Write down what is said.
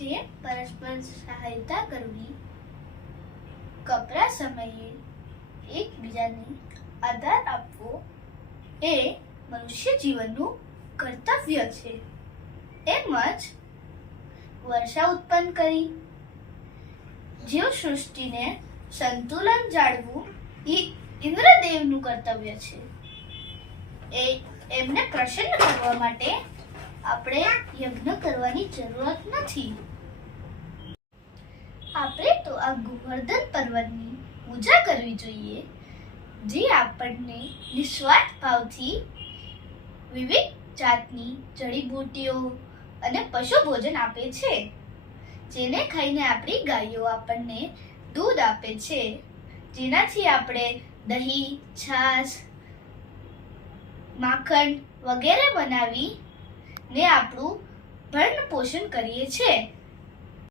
જે પરસ્પર સહાયતા કરવી, કપરા સમયે એકબીજાને આધાર આપવો એ મનુષ્ય જીવનનું કર્તવ્ય છે. એમ જ વર્ષા ઉત્પન્ન કરી જીવસૃષ્ટિને સંતુલન જાળવવું એ ઇન્દ્રદેવનું કર્તવ્ય છે. એમને પ્રસન્ન કરવા માટે આપણે યજ્ઞ કરવાની જરૂરત નથી. આપણે તો આ ગોવર્ધન પર્વતની પૂજા કરવી જોઈએ, જે આપણને નિસ્વાર્થ ભાવથી વિવિધ જાતની જડીબુટ્ટીઓ અને પશુ ભોજન આપે છે, જેને ખાઈને આપણી ગાયો આપણને દૂધ આપે છે, જેનાથી આપણે દહીં, છાશ, માખણ વગેરે બનાવી ને આપણું ભરણ પોષણ કરીએ છીએ.